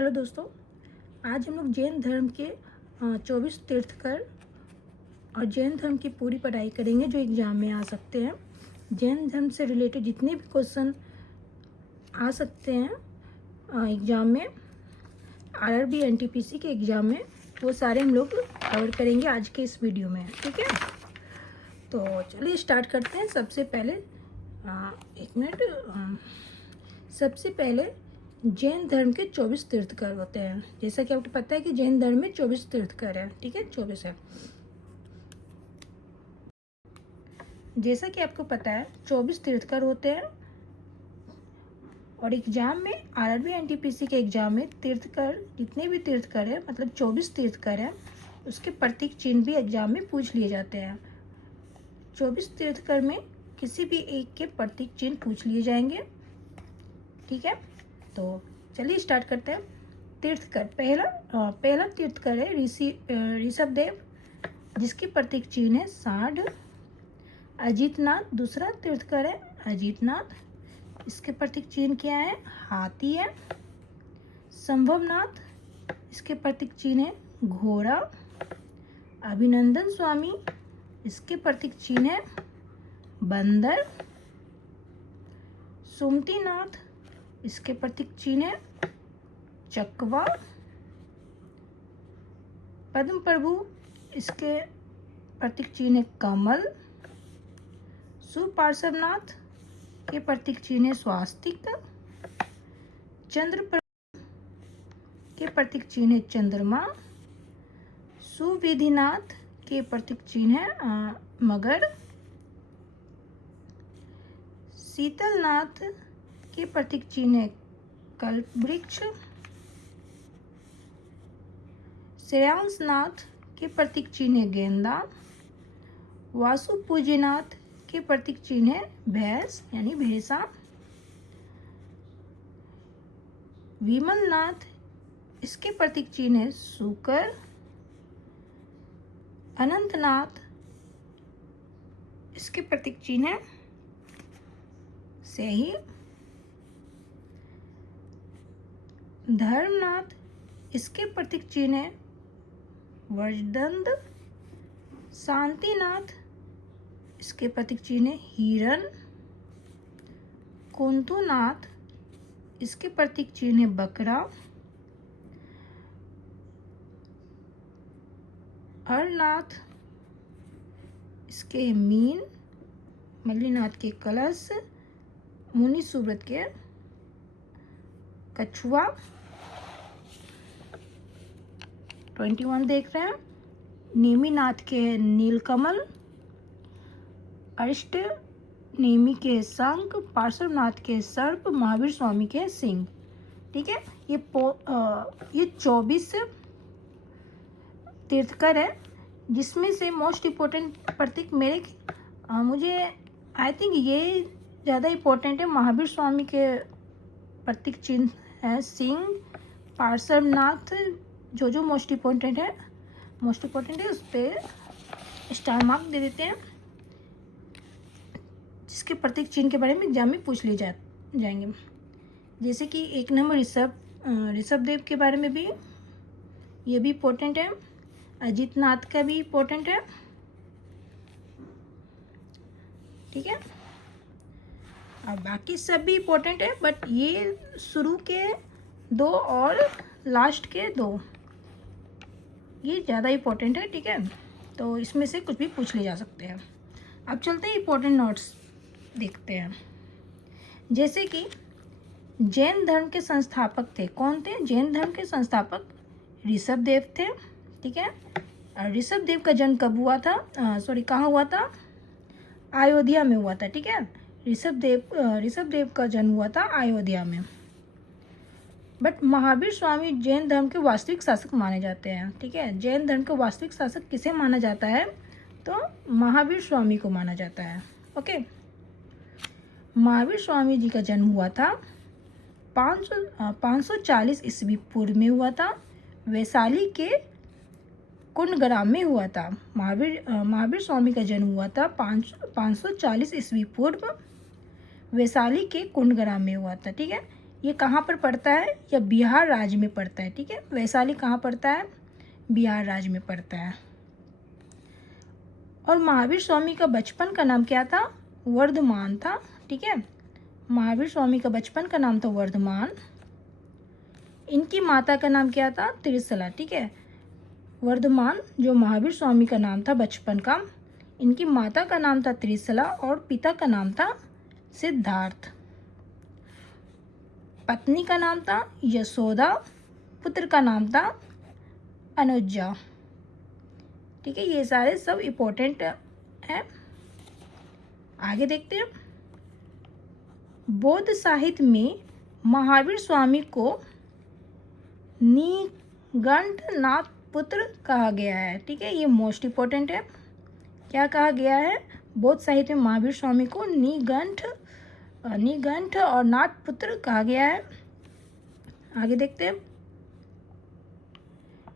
Hello दोस्तों, आज हम लोग जैन धर्म के 24 तीर्थकर और जैन धर्म की पूरी पढ़ाई करेंगे जो एग्ज़ाम में आ सकते हैं। जैन धर्म से रिलेटेड जितने भी क्वेश्चन आ सकते हैं एग्ज़ाम में, आरआरबी एनटीपीसी के एग्ज़ाम में, वो सारे हम लोग कवर करेंगे आज के इस वीडियो में। ठीक है, तो चलिए स्टार्ट करते हैं। सबसे पहले जैन धर्म के 24 तीर्थकर होते हैं। जैसा कि आपको पता है कि जैन धर्म में 24 तीर्थकर है। ठीक है, 24 है। जैसा कि आपको पता है 24 तीर्थकर होते हैं और एग्जाम में आरआरबी एनटीपीसी के एग्जाम में तीर्थकर, जितने भी तीर्थकर है मतलब 24 तीर्थकर है, उसके प्रतीक चिन्ह भी एग्जाम में पूछ लिए जाते हैं। 24 तीर्थकर में किसी भी एक के प्रतीक चिन्ह पूछ लिए जाएंगे। ठीक है, तो चलिए स्टार्ट करते हैं। तीर्थकर पहला तीर्थकर है ऋषभदेव, जिसकी प्रतीक चिन्ह है सांड। अजीतनाथ दूसरा तीर्थकर है अजीतनाथ, इसके प्रतीक चिन्ह क्या है? हाथी है। संभवनाथ, इसके प्रतीक चिन्ह है घोड़ा। अभिनंदन स्वामी, इसके प्रतीक चिन्ह है बंदर। सुमतिनाथ, इसके प्रतीक चिन्ह है चकवा। पद्म प्रभु, इसके प्रतीक चिन्ह है कमल। सुपार्श्वनाथ के प्रतीक चिन्ह है स्वास्तिक। चंद्र प्रभु के प्रतीक चिन्ह है चंद्रमा। सुविधिनाथ के प्रतीक चिन्ह है मगर। शीतलनाथ के प्रतीक चिन्ह है कल्प वृक्ष। श्रेयांसनाथ के प्रतीक चिन्ह है गेंदा। वासुपूज्यनाथ के प्रतीक चिन्ह है भैंस यानी भैंसा। विमलनाथ, इसके प्रतीक चिन्ह है सूकर। अनंतनाथ, इसके प्रतीक चिन्ह है सही। धर्मनाथ, इसके प्रतीक चिन्ह है वज्रदंड। शांतिनाथ, इसके प्रतीक चिन्ह है हिरण। कुंतुनाथ, इसके प्रतीक चिन्ह है बकरा। हरनाथ, इसके मीन। मल्लीनाथ के कलश। मुनि सुब्रत के कछुआ। 21 देख रहे हैं। नेमिनाथ के नीलकमल। अरिष्ट नेमी के शंख। पार्श्वनाथ के सर्प। महावीर स्वामी के सिंह। ठीक है, ये 24 तीर्थकर है, जिसमें से मोस्ट इम्पोर्टेंट प्रतीक मुझे आई थिंक ये ज़्यादा इम्पोर्टेंट है। महावीर स्वामी के प्रतीक चिन्ह है सिंह। पार्श्वनाथ जो मोस्ट इम्पोर्टेंट है उस पर स्टार मार्क दे देते हैं, जिसके प्रतीक चिन्ह के बारे में एग्जाम में पूछ लिए जाएंगे। जैसे कि 1 नंबर ऋषभदेव के बारे में भी ये भी इम्पोर्टेंट है। अजीतनाथ का भी इम्पोर्टेंट है। ठीक है, और बाकी सब भी इम्पोर्टेंट है, बट ये शुरू के 2 और लास्ट के 2 ये ज़्यादा इम्पोर्टेंट है। ठीक है, तो इसमें से कुछ भी पूछ ले जा सकते हैं। अब चलते हैं इम्पोर्टेंट नोट्स देखते हैं। जैसे कि जैन धर्म के संस्थापक थे, कौन थे? जैन धर्म के संस्थापक ऋषभदेव थे। ठीक है, और ऋषभदेव का जन्म कब हुआ था? कहाँ हुआ था? अयोध्या में हुआ था। ठीक है, ऋषभदेव का जन्म हुआ था अयोध्या में। बट महावीर स्वामी जैन धर्म के वास्तविक शासक माने जाते हैं। ठीक है, जैन धर्म के वास्तविक शासक किसे माना जाता है? तो महावीर स्वामी को माना जाता है। ओके, महावीर स्वामी जी का जन्म हुआ था 540 ईस्वी पूर्व में हुआ था। वैशाली के कुंडग्राम में हुआ था। महावीर स्वामी का जन्म हुआ था 540 ईस्वी पूर्व वैशाली के कुंडग्राम में हुआ था। ठीक है, ये कहाँ पर पड़ता है? यह बिहार राज्य में पड़ता है। ठीक है, वैशाली कहाँ पड़ता है? बिहार राज्य में पड़ता है। और महावीर स्वामी का बचपन का नाम क्या था? वर्धमान था। ठीक है, महावीर स्वामी का बचपन का नाम था वर्धमान। इनकी माता का नाम क्या था? त्रिशला। ठीक है, वर्धमान जो महावीर स्वामी का नाम था बचपन का, इनकी माता का नाम था त्रिशला और पिता का नाम था सिद्धार्थ। पत्नी का नाम था यशोदा, पुत्र का नाम था अनुजा। ठीक है, ये सारे सब इम्पोर्टेंट हैं। आगे देखते हैं। बौद्ध साहित्य में महावीर स्वामी को निगंठनाथ पुत्र कहा गया है। ठीक है, ये मोस्ट इम्पोर्टेंट है। क्या कहा गया है? बौद्ध साहित्य में महावीर स्वामी को निगंठ और नाथ पुत्र कहा गया है। आगे देखते हैं।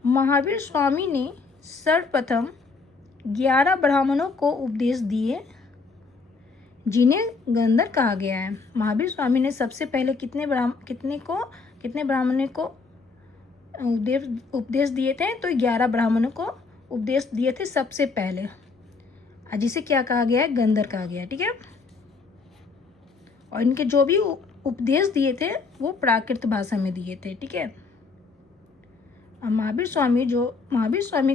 महावीर स्वामी ने सर्वप्रथम 11 ब्राह्मणों को उपदेश दिए जिन्हें गंधर्व कहा गया है। महावीर स्वामी ने सबसे पहले कितने ब्राह्मणों को उपदेश दिए थे? तो 11 ब्राह्मणों को उपदेश दिए थे सबसे पहले, जिसे क्या कहा गया है? गंधर्व कहा गया है। ठीक है, और इनके जो भी उपदेश दिए थे वो प्राकृत भाषा में दिए थे। ठीक है, महावीर स्वामी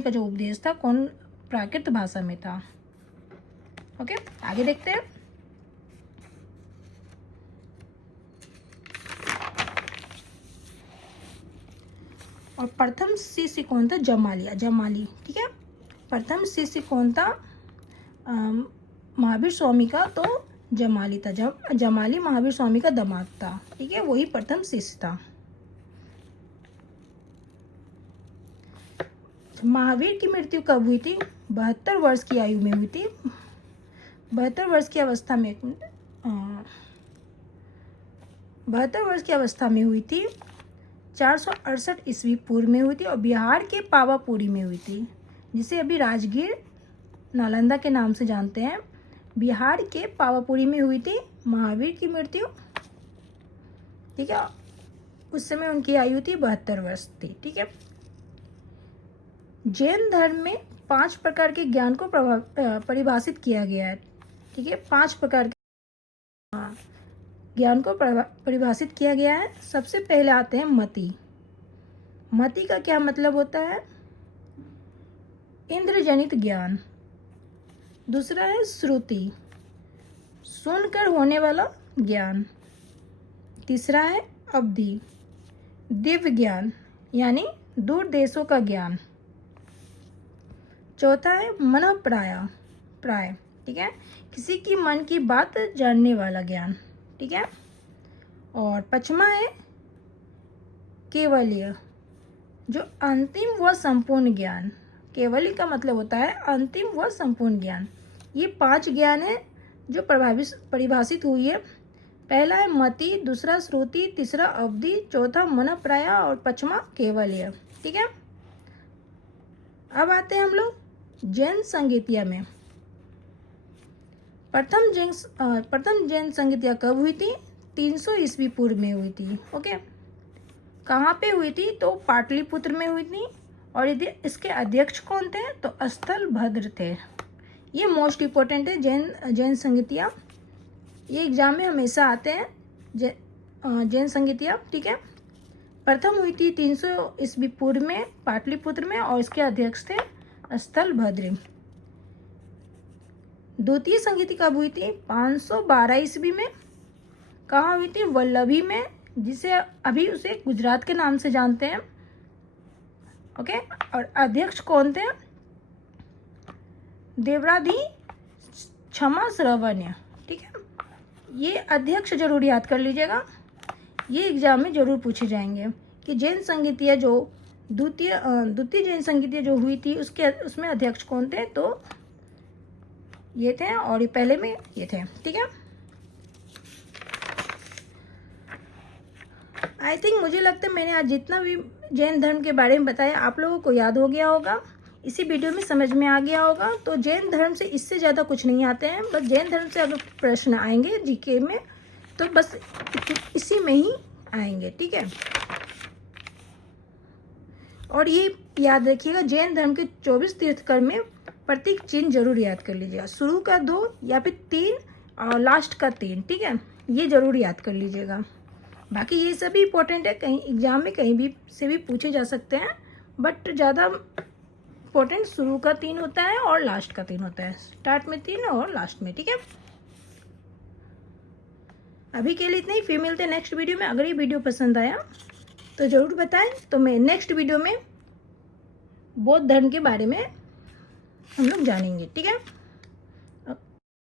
का जो उपदेश था कौन? प्राकृत भाषा में था। ओके, आगे देखते हैं। और प्रथम शिष्य कौन था? जमाली। ठीक है, प्रथम शिष्य कौन था महावीर स्वामी का? तो जमाली था। जमाली महावीर स्वामी का दामाद था। ठीक है, वही प्रथम शिष्य था। महावीर की मृत्यु कब हुई थी? 72 वर्ष की आयु में हुई थी। 72 वर्ष की अवस्था में 72 वर्ष की अवस्था में हुई थी। 468 ईस्वी पूर्व में हुई थी और बिहार के पावापुरी में हुई थी, जिसे अभी राजगीर नालंदा के नाम से जानते हैं। बिहार के पावापुरी में हुई थी महावीर की मृत्यु। ठीक है, उस समय उनकी आयु थी 72 वर्ष थी। ठीक है, जैन धर्म में 5 प्रकार के ज्ञान को परिभाषित किया गया है। ठीक है, 5 प्रकार के ज्ञान को परिभाषित किया गया है। सबसे पहले आते हैं मति। मति का क्या मतलब होता है? इंद्रजनित ज्ञान। दूसरा है श्रुति, सुनकर होने वाला ज्ञान। तीसरा है अवधि, दिव्य ज्ञान यानी दूर देशों का ज्ञान। चौथा है मन प्राय। ठीक है, किसी की मन की बात जानने वाला ज्ञान। ठीक है, और पांचवा है केवल्य, जो अंतिम व संपूर्ण ज्ञान। केवल्य का मतलब होता है अंतिम व संपूर्ण ज्ञान। ये 5 ज्ञान है जो परिभाषित हुई है। पहला है मति, दूसरा श्रुति, तीसरा अवधि, चौथा मन प्राय और पांचवा केवल्य। ठीक है, अब आते हैं हम लोग जैन संगीतिया में। प्रथम जैन संगीतिया कब हुई थी? 300 ईस्वी पूर्व में हुई थी। ओके, कहाँ पे हुई थी? तो पाटलिपुत्र में हुई थी। और यदि इसके अध्यक्ष कौन थे? तो स्थलभद्र थे। ये मोस्ट इम्पोर्टेंट है जैन संगीतिया। ये एग्जाम में हमेशा आते हैं जैन संगीतिया। ठीक है, प्रथम हुई थी 300 ईस्वी पूर्व में पाटलिपुत्र में और इसके अध्यक्ष थे स्थलभद्र। द्वितीय संगीति कब हुई थी? 512 ईस्वी में। कहाँ हुई थी? वल्लभी में, जिसे अभी उसे गुजरात के नाम से जानते हैं। ओके, और अध्यक्ष कौन थे? देवराधि क्षमा श्रवण्य। ठीक है, ये अध्यक्ष जरूर याद कर लीजिएगा, ये एग्जाम में जरूर पूछे जाएंगे कि जैन संगीतिया जो द्वितीय जैन संगीतिया जो हुई थी उसमें अध्यक्ष कौन थे? तो ये थे, और ये पहले में ये थे। ठीक है, आई थिंक मुझे लगता है मैंने आज जितना भी जैन धर्म के बारे में बताया आप लोगों को याद हो गया होगा, इसी वीडियो में समझ में आ गया होगा। तो जैन धर्म से इससे ज़्यादा कुछ नहीं आते हैं, बस जैन धर्म से अगर प्रश्न आएंगे जीके में तो बस इसी में ही आएंगे, ठीक है। और ये याद रखिएगा, जैन धर्म के 24 तीर्थकर में प्रतीक चिन्ह जरूर याद कर लीजिएगा। शुरू का 2 या फिर 3 और लास्ट का 3, ठीक है, ये जरूर याद कर लीजिएगा। बाकी ये सभी इंपॉर्टेंट है, कहीं एग्जाम में कहीं भी से भी पूछे जा सकते हैं, बट ज़्यादा इंपॉर्टेंट शुरू का 3 होता है और लास्ट का 3 होता है। स्टार्ट में 3 और लास्ट में, ठीक है। अभी के लिए इतना ही, फिर मिलते हैं नेक्स्ट वीडियो में। अगर ये वीडियो पसंद आया तो ज़रूर बताएं, तो मैं नेक्स्ट वीडियो में बौद्ध धर्म के बारे में हम लोग जानेंगे, ठीक है।